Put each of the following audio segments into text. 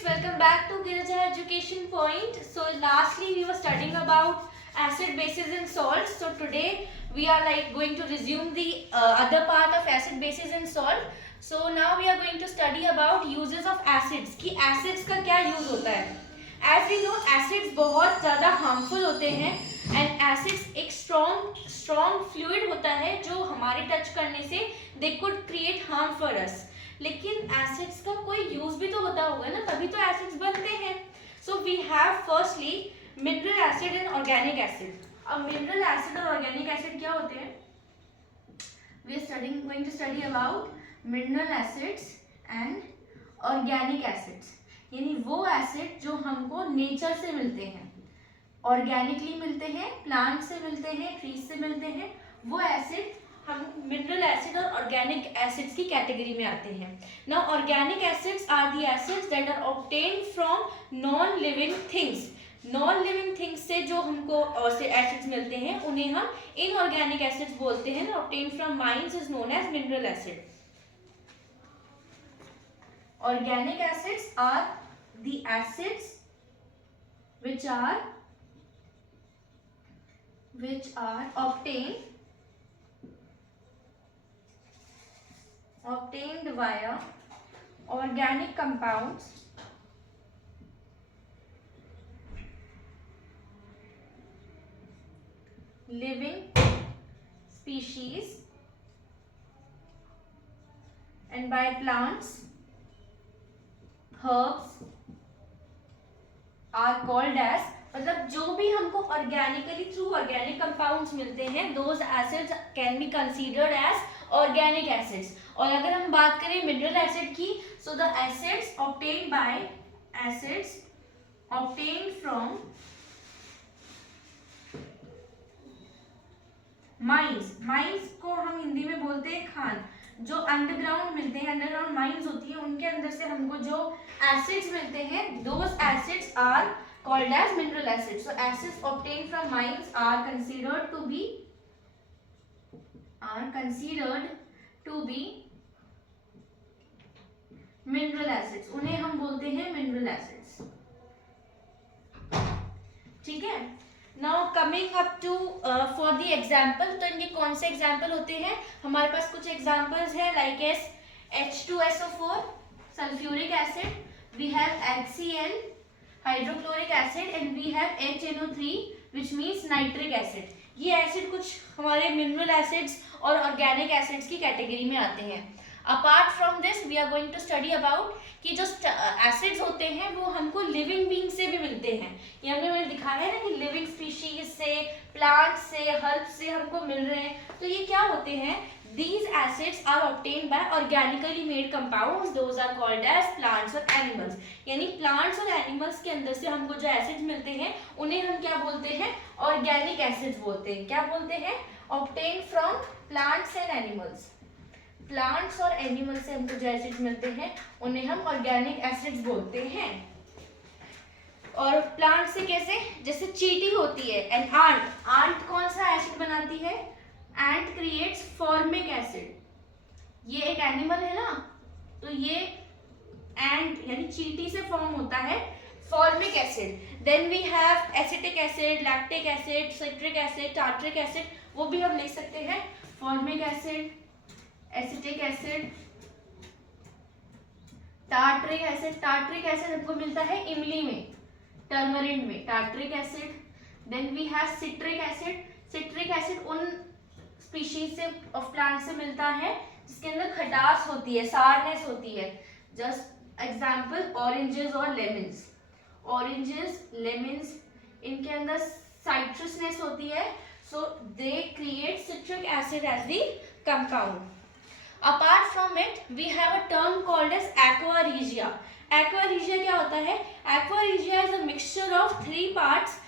students, welcome back to Girija Education Point. So lastly we were studying about acid, bases and salts. So today we are going to resume the other part of acid, bases and salt. So now we are going to study about uses of acids कि acids का क्या use होता है. As we know, acids बहुत ज़्यादा harmful होते हैं and acids एक strong fluid होता है जो हमारे touch करने से they could create harm for us. लेकिन एसिड्स का कोई यूज भी तो होता होगा ना, तभी तो एसिड्स बनते हैं. So we have firstly mineral acid and organic acid. अब मिनरल एसिड और ऑर्गेनिक एसिड क्या होते हैं? We are going to study about mineral acids and organic acids. यानी वो एसिड जो हमको नेचर से मिलते हैं, ऑर्गेनिकली मिलते हैं, प्लांट से मिलते हैं, ट्रीज से मिलते हैं. वो एसिड हम मिनरल एसिड और ऑर्गेनिक एसिड्स की कैटेगरी में आते हैं. Now organic acids are the acids that are obtained from non living things. Non living things से जो हमको एसिड्स मिलते हैं उन्हें हम इनऑर्गेनिक एसिड्स बोलते हैं. Obtained from mines is known as mineral acid. Organic acids are the acids which are obtained via organic compounds living species and by plants, herbs are called as, मतलब जो भी हमको ऑर्गेनिकली थ्रू ऑर्गेनिक कंपाउंड्स मिलते हैं, those acids can be considered as organic acids. और अगर हम बात करें मिनरल एसिड की, so the acids obtained from mines को हम हिंदी में बोलते हैं खान. जो अंडरग्राउंड मिलते हैं, अंडरग्राउंड माइंस होती है, उनके अंदर से हमको जो एसिड्स मिलते हैं, those acids are called as mineral acids. So acids obtained from mines are considered to be mineral acids. उन्हें हम बोलते हैं mineral acids. ठीक है. Now coming up to for the example, तो इनके कौन से एग्जाम्पल होते हैं? हमारे पास कुछ एग्जाम्पल्स है like as H2SO4 sulphuric acid, we have HCl hydrochloric acid and we have HNO3 which means nitric acid. ये एसिड कुछ हमारे मिनरल एसिड्स और ऑर्गेनिक एसिड्स की कैटेगरी में आते हैं. Apart from this we are going to study about कि जो एसिड्स होते हैं वो हमको लिविंग बीइंग से भी मिलते हैं. यहाँ पे मैंने दिखाया है ना कि लिविंग स्पीशीज से, प्लांट से, हर्ब से हमको मिल रहे हैं. तो ये क्या होते हैं? These acids are obtained by organically made compounds. Those are called as plants or animals. यानी plants और animals के अंदर से हमको जो acids मिलते हैं उन्हें हम क्या बोलते हैं? Organic acids बोलते हैं. क्या बोलते हैं? Obtained from plants and animals. Plants और animals से हमको जो acids मिलते हैं उन्हें हम organic acids बोलते हैं. और प्लांट से कैसे? जैसे चींटी होती है एंड आंट कौन सा एसिड बनाती है? एंट क्रिएट्स फॉर्मिक एसिड. ये एक एनिमल है ना, तो ये एंट यानी चींटी से फॉर्म होता है formic acid. Then we have acetic acid, lactic acid, citric acid, tartaric acid. वो भी हम लिख सकते हैं. Formic acid, acetic acid, tartaric acid. Tartaric acid हमको मिलता है इमली में, टर्मरिन में, tartaric acid. Then we have citric acid. Citric acid उन स्पीशीज से ऑफ प्लांट से मिलता है जिसके अंदर खटास होती है, सारनेस होती है. जस्ट एग्जांपल ऑरेंजेस और लेमन्स. ऑरेंजेस, लेमन्स, इनके अंदर साइट्रसनेस होती है, so they create citric acid as the compound. Apart from it we have a term called as aqua regia. Aqua regia क्या होता है? Aqua regia is a mixture of 3 parts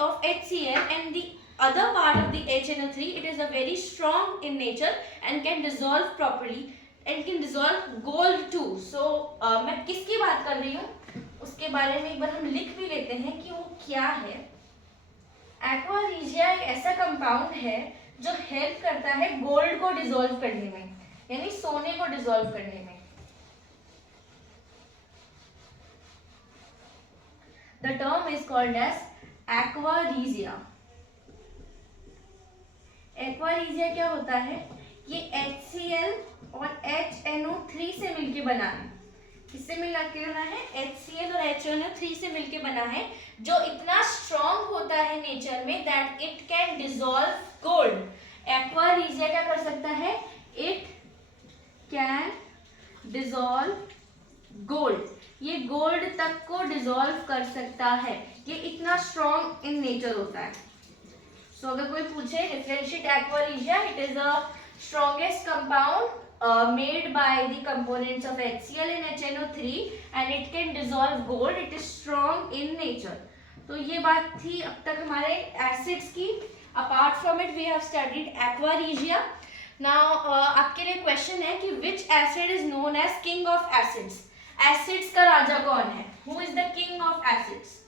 of HCl and the other part of the HNO3. It is a very strong in nature and can dissolve properly and can dissolve gold too. So मैं किसकी बात कर रही हूँ उसके बारे में एक बार हम लिख भी लेते हैं कि वो क्या है. एक्वा रीजिया एक ऐसा कंपाउंड है जो हेल्प करता है गोल्ड को डिसॉल्व करने में, यानी सोने को डिसॉल्व करने में. The term is called as aqua regia. Aqua regia क्या होता है? ये HCl और HNO3 से मिलके बना है। किससे मिला के बना है? HCl और HNO3 से मिलके बना है, जो इतना स्ट्रॉन्ग होता है नेचर में that it can dissolve gold. Aqua regia क्या कर सकता है? It can dissolve gold. ये गोल्ड तक को डिसॉल्व कर सकता है, ये इतना स्ट्रॉन्ग इन नेचर होता है। सो अगर कोई पूछे differentiate aqua regia, it is a strongest compound made by the components of HCl and HNO3 and it can dissolve gold. It is strong in nature. तो ये बात थी अब तक हमारे एसिड्स की। Apart from it we have studied aqua regia. Now आपके लिए क्वेश्चन है कि which acid is known as king of acids? Acids का राजा कौन है? Who is the king of acids?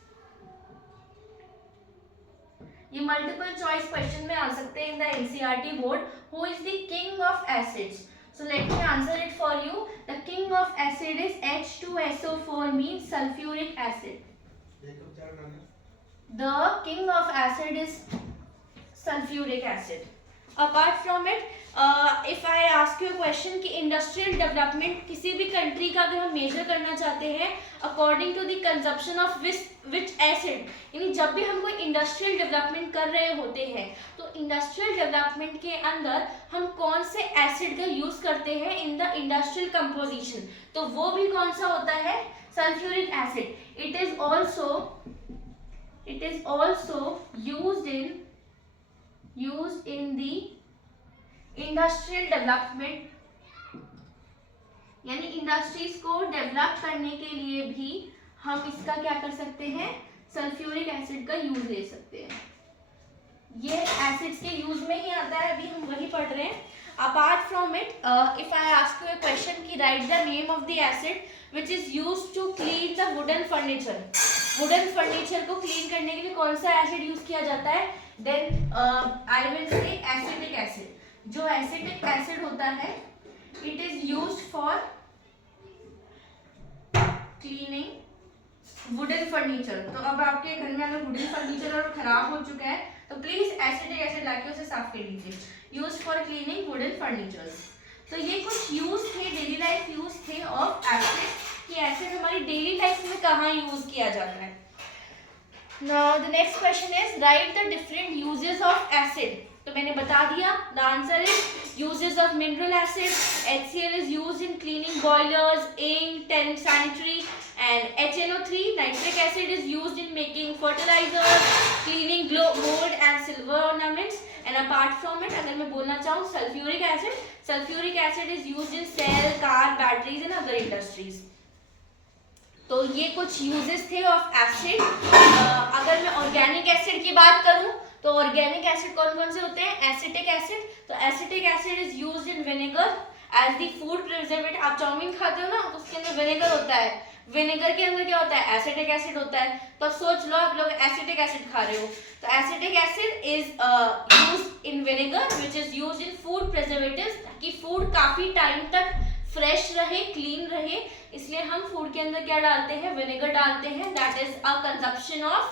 ये मल्टीपल चॉइस क्वेश्चन में आ सकते हैं in the NCERT board. Who is the king of acids? So let me answer it for you. The king of acid is H2SO4 means sulfuric acid. The king of acid is sulfuric acid. Apart from it, if I ask you a question कि industrial development किसी भी country का अगर हम major करना चाहते हैं according to the consumption of which acid, यानी जब भी हम कोई इंडस्ट्रियल डेवलपमेंट कर रहे होते हैं तो इंडस्ट्रियल डेवलपमेंट के अंदर हम कौन से एसिड का यूज करते हैं इन द इंडस्ट्रियल कंपोजिशन, तो वो भी कौन सा होता है? Sulphuric acid. It is also used in the industrial development, यानी इंडस्ट्रीज को डेवलप करने के लिए भी हम इसका क्या कर सकते हैं? सल्फ्यूरिक एसिड का यूज ले सकते हैं। ये एसिड्स के यूज में ही आता है, अभी हम वही पढ़ रहे हैं। Apart from it, if I ask you a question कि write the name of the acid which is used to clean the wooden furniture, wooden furniture को क्लीन करने के लिए कौन सा एसिड यूज किया जाता है? Then I will say acetic acid. जो एसिटिक एसिड होता है it is used for cleaning wooden furniture. तो अब आपके घर में अगर वुडन फर्नीचर और खराब हो चुका है तो प्लीज एसिटिक एसिड लाके उसे साफ कर लीजिए। Used for cleaning wooden furnitures. तो ये कुछ यूज थे, डेली लाइफ यूज थे ऑफ एसिड, कि एसिड हमारी डेली लाइफ में कहाँ यूज किया जाता है। Now the next question is write the different uses of acid. तो मैंने बता दिया, the answer is uses of mineral acid. HCl is used in cleaning boilers, ink, sanitary, and HNO3 nitric acid is used in making fertilizers, cleaning gold and silver ornaments. And apart from it, अगर मैं बोलना चाहूँ sulfuric acid is used in cell, car, batteries and other industries. तो ये कुछ uses थे of acid. अगर मैं ऑर्गेनिक एसिड की बात करूं तो ऑर्गेनिक एसिड कौन कौन से होते हैं? Acetic acid. तो acetic acid is used in vinegar as the food preservative. आप चाउमीन खाते हो ना तो उसके अंदर विनेगर होता है, विनेगर के अंदर क्या होता है? एसिटिक एसिड होता है। तो अब सोच लो आप लोग एसिटिक एसिड खा रहे हो, तो acetic acid is used in vinegar which is used in food preservatives, ताकि फूड काफी टाइम तक फ्रेश रहे, क्लीन रहे, इसलिए हम फूड के अंदर क्या डालते हैं? विनेगर डालते हैं। That is a consumption of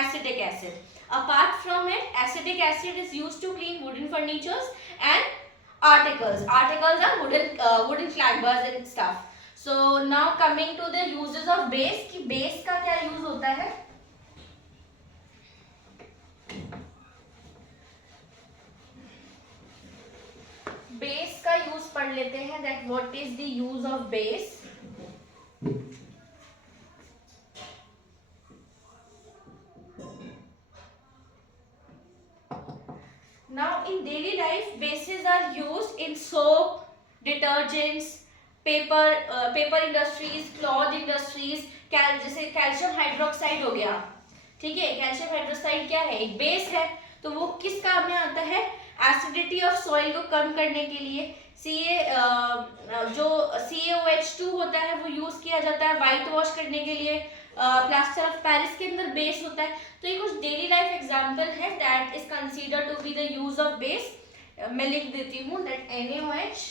acetic acid. Apart from it, acetic acid is used to clean wooden furnitures and articles or wooden clambers and stuff. So now coming to the uses of base, कि base का क्या use होता है? Base का use पढ़ लेते हैं, that what is the use of base. Now in daily life bases are used in soap, detergents, paper industries, cloth industries, जैसे कैल्शियम हाइड्रोक्साइड हो गया, ठीक है। कैल्शियम हाइड्रोक्साइड क्या है? एक बेस है। तो वो किस काम में आता है? एसिडिटी ऑफ सॉइल को कम करने के लिए। जो CaOH2 होता है वो यूज किया जाता है व्हाइट वॉश करने के लिए। प्लास्टर ऑफ पेरिस के अंदर बेस होता है। तो ये कुछ डेली लाइफ एग्जांपल है that is considered to be the use of base. मैं लिख देती हूँ that NaOH,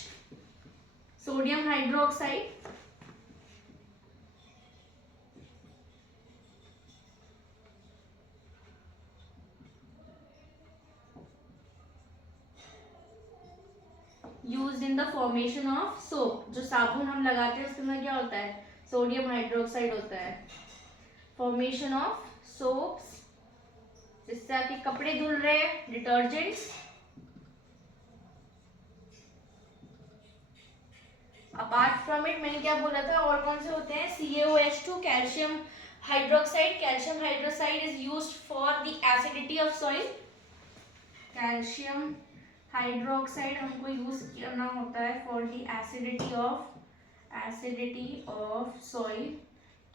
sodium hydroxide, in the formation of soap. जो साबुन हम लगाते हैं उसके अंदर क्या होता है, सोडियम हाइड्रोक्साइड होता है। फॉर्मेशन ऑफ सोप्स, जिससे आपके कपड़े धुल रहे हैं, डिटर्जेंट्स। अपार्ट फ्रॉम इट मैंने क्या बोला था, और कौन से होते हैं, CaOH2 calcium hydroxide. Calcium hydroxide is used for the acidity of soil. Calcium hydroxide हमको यूज करना होता है for the acidity of soil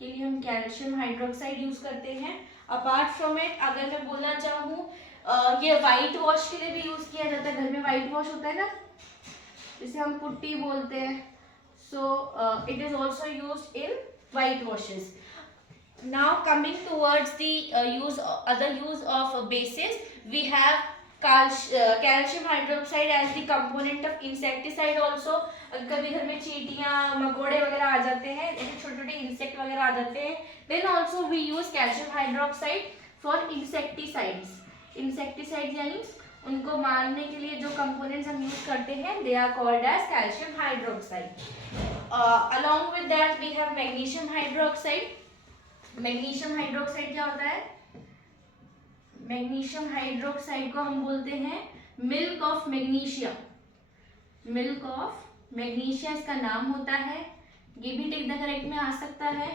के लिए हम कैल्शियम हाइड्रोक्साइड यूज करते हैं। अपार्ट फ्रॉम इट अगर मैं बोलना चाहूँ, ये वाइट वॉश के लिए भी यूज किया जाता है। घर में वाइट वॉश होता है ना, जिसे हम पुट्टी बोलते हैं। So it is also used in white washes. Now coming towards the other use of bases, we have calcium hydroxide as the component of insecticide also। कभी घर में चींटियां मकोड़े वगैरह आ जाते हैं, छोटे छोटे इंसेक्ट वगैरह आ जाते हैं, then also we use calcium hydroxide for insecticides। Insecticide यानी उनको मारने के लिए जो कंपोनेंट्स हम यूज करते हैं, they are called as calcium hydroxide. along with that we have magnesium hydroxide। Magnesium hydroxide क्या होता है, मैग्नीशियम हाइड्रोक्साइड को हम बोलते हैं milk of magnesia. Milk of magnesia इसका नाम होता है। ये भी टिक द करेक्ट में आ सकता है।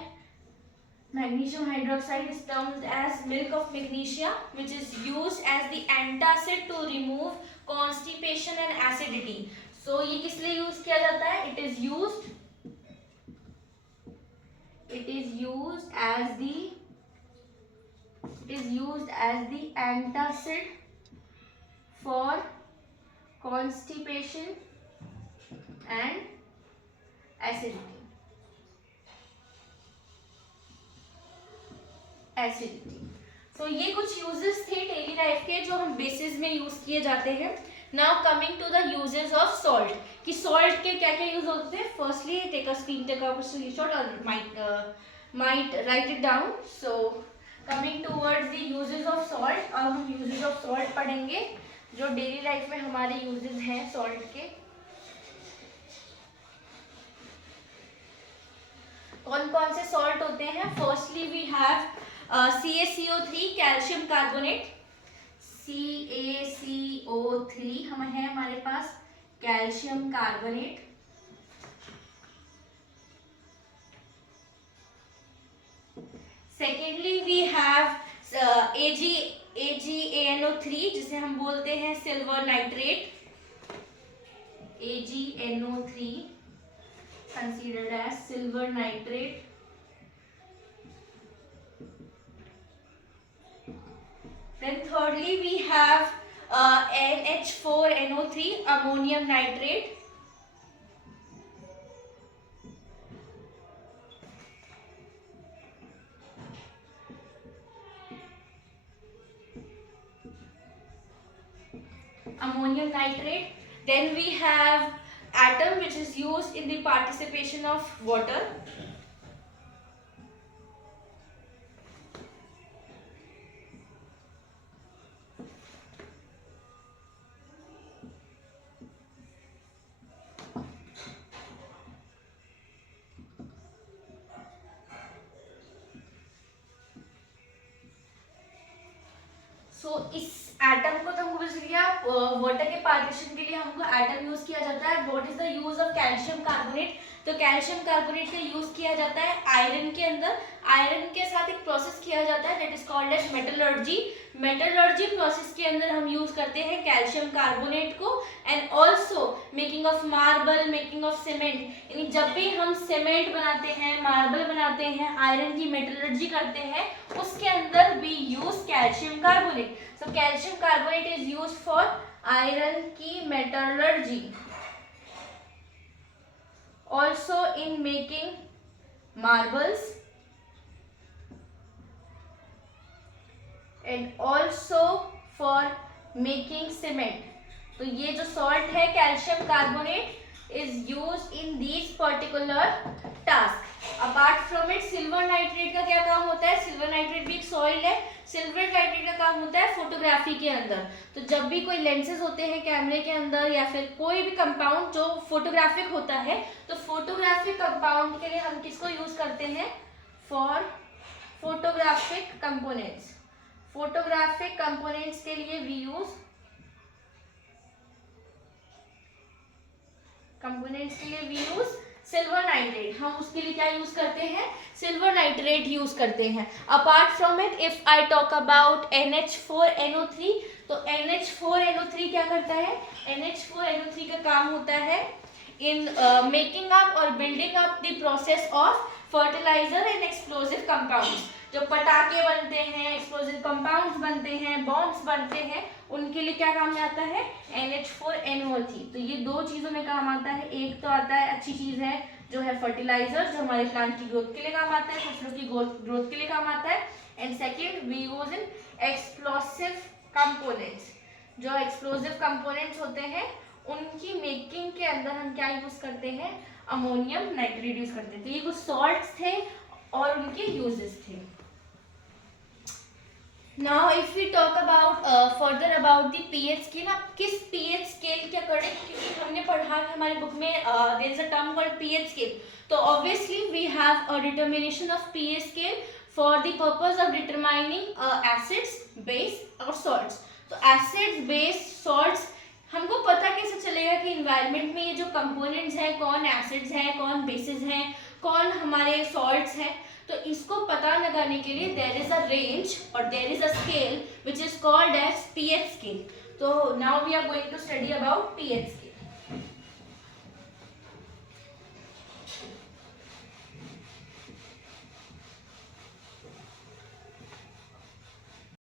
Magnesium hydroxide is termed as milk of magnesia which is used as the antacid to remove constipation and acidity. So ये किस लिए यूज किया जाता है, it is used as the antacid for constipation and acidity। So ये कुछ uses थे daily life के जो हम बेसिस में यूज किए जाते हैं। Now coming to the uses of salt, कि सॉल्ट के क्या क्या यूज होते हैं। फर्स्टली टेक अ स्क्रीनशॉट और might write it down। So coming towards the uses of salt, अब हम uses of salt पढ़ेंगे जो डेली लाइफ में हमारे uses हैं सॉल्ट के। कौन कौन से सॉल्ट होते हैं। Firstly we have CaCO3 calcium carbonate. CaCO3 हम है हमारे पास calcium carbonate. Secondly we have AgNO3 जिसे हम बोलते हैं silver nitrate. AgNO3 considered as silver nitrate। Then thirdly we have NH4NO3 ammonium nitrate। Ammonium nitrate। Then we have atom which is used in the participation of water। सो इस atom को तो हमको basically water के partition के लिए हमको atom use किया जाता है। What is the use of calcium carbonate, तो कैल्शियम कार्बोनेट का यूज किया जाता है आयरन के अंदर। आयरन के साथ एक प्रोसेस किया जाता है that is called as metallurgy. Metallurgy process के अंदर हम यूज करते हैं कैल्शियम कार्बोनेट को। And also making of marble, making of cement, यानी जब भी हम सीमेंट बनाते हैं, मार्बल बनाते हैं, आयरन की मेटलर्जी करते हैं, उसके अंदर we use calcium carbonate. So calcium carbonate is use for iron की metallurgy. Also in making marbles and also for making cement। तो ये जो सॉल्ट है calcium carbonate, is used in these particular task. Apart from it, silver nitrate का क्या काम होता है? सिल्वर नाइट्रेट भी एक सॉइल है. सिल्वर नाइट्रेट का काम होता है फोटोग्राफी के अंदर. तो जब भी कोई लेंसेज होते हैं कैमरे के अंदर या फिर कोई भी कंपाउंड जो फोटोग्राफिक होता है, तो फोटोग्राफिक कंपाउंड के लिए हम किसको यूज करते हैं? For photographic components. Photographic components के लिए वी यूज सिल्वर नाइट्रेट. हम उसके लिए क्या यूज करते हैं? सिल्वर नाइट्रेट यूज करते हैं. Apart from it, if I talk about NH4NO3, तो NH4NO3 क्या करता है? NH4NO3 का काम होता है इन मेकिंग अप और building up the process of fertiliser and explosive compounds. जो पटाखे बनते हैं, एक्सप्लोजिव कंपाउंड्स बनते हैं, बॉम्ब्स बनते हैं, उनके लिए क्या काम में आता है? NH4NO3. तो ये दो चीजों में काम आता है. एक तो आता है, अच्छी चीज है, जो है फर्टिलाइजर, जो हमारे प्लांट की ग्रोथ के लिए काम आता है, फसलों की ग्रोथ के लिए काम आता है. And second, we use in explosive components. जो एक्सप्लोजिव कंपोनेंट्स होते हैं उनकी मेकिंग के अंदर हम क्या यूज करते हैं? अमोनियम नाइट्रेट यूज करते हैं. तो ये कुछ सॉल्ट्स थे और उनके यूजेस थे. Now if we talk about further about the pH scale, अब किस pH scale के अकॉर्डिंग, क्योंकि हमने पढ़ा है हमारी बुक में there is a term called pH scale. तो obviously we have a determination of pH scale for the purpose of determining acids, base और salts. तो acids, base, salts हमको पता कैसे चलेगा कि इन्वायरमेंट में ये जो कंपोनेंट्स हैं कौन एसिड्स हैं, कौन बेसिस हैं, कौन हमारे सॉल्ट्स हैं. तो इसको पता लगाने के लिए देयर इज अ रेंज और there is a scale which is called as pH scale. तो now we are going to study about pH scale.